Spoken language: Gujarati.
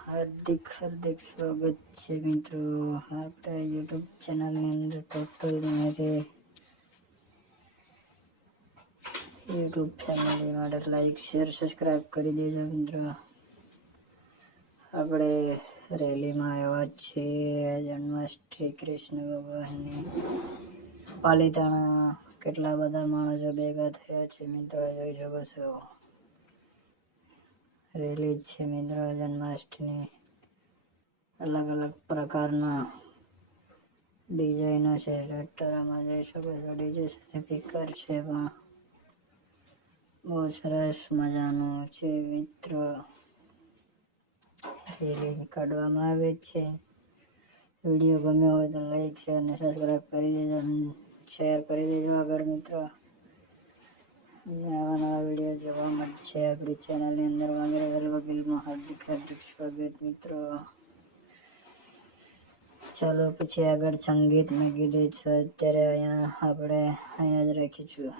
હાર્દિક સ્વાગત છે મિત્રો આપણા યુટ્યુબ ચેનલની અંદર. ટોટલ મારે યુટ્યુબ ફેમિલી માટે લાઈક શેર સબસ્ક્રાઈબ કરી દેજો મિત્રો. આપણે રેલીમાં આવ્યા છીએ જન્માષ્ટમી કૃષ્ણ ભગવાનની. પાલીતાણા કેટલા બધા માણસો ભેગા થયા છે મિત્રો, જોઈ શકો છો. રેલી છે મિત્રો જન્માષ્ટમી. અલગ અલગ પ્રકારના ડિઝાઇનો છે. ટ્રેક્ટરમાં જોઈ શકો છો, ડીજે સ્પીકર છે પણ બહુ સરસ મજાનું છે મિત્રો. રેલી કાઢવામાં આવે છે. વિડીયો ગમ્યો હોય તો લાઈક શેર અને સબસ્ક્રાઈબ કરી દેજો, શેર કરી દેજો આગળ મિત્રો. નવા નવા વિડીયો જોવા મળશે આપણી ચેનલની અંદર. વાંગરેગલ વકીલમાં હાર્દિક સ્વાગત મિત્રો. ચાલો પછી આગળ સંગીત મૂકી દે છે. અત્યારે અહીંયા જ રાખીશું.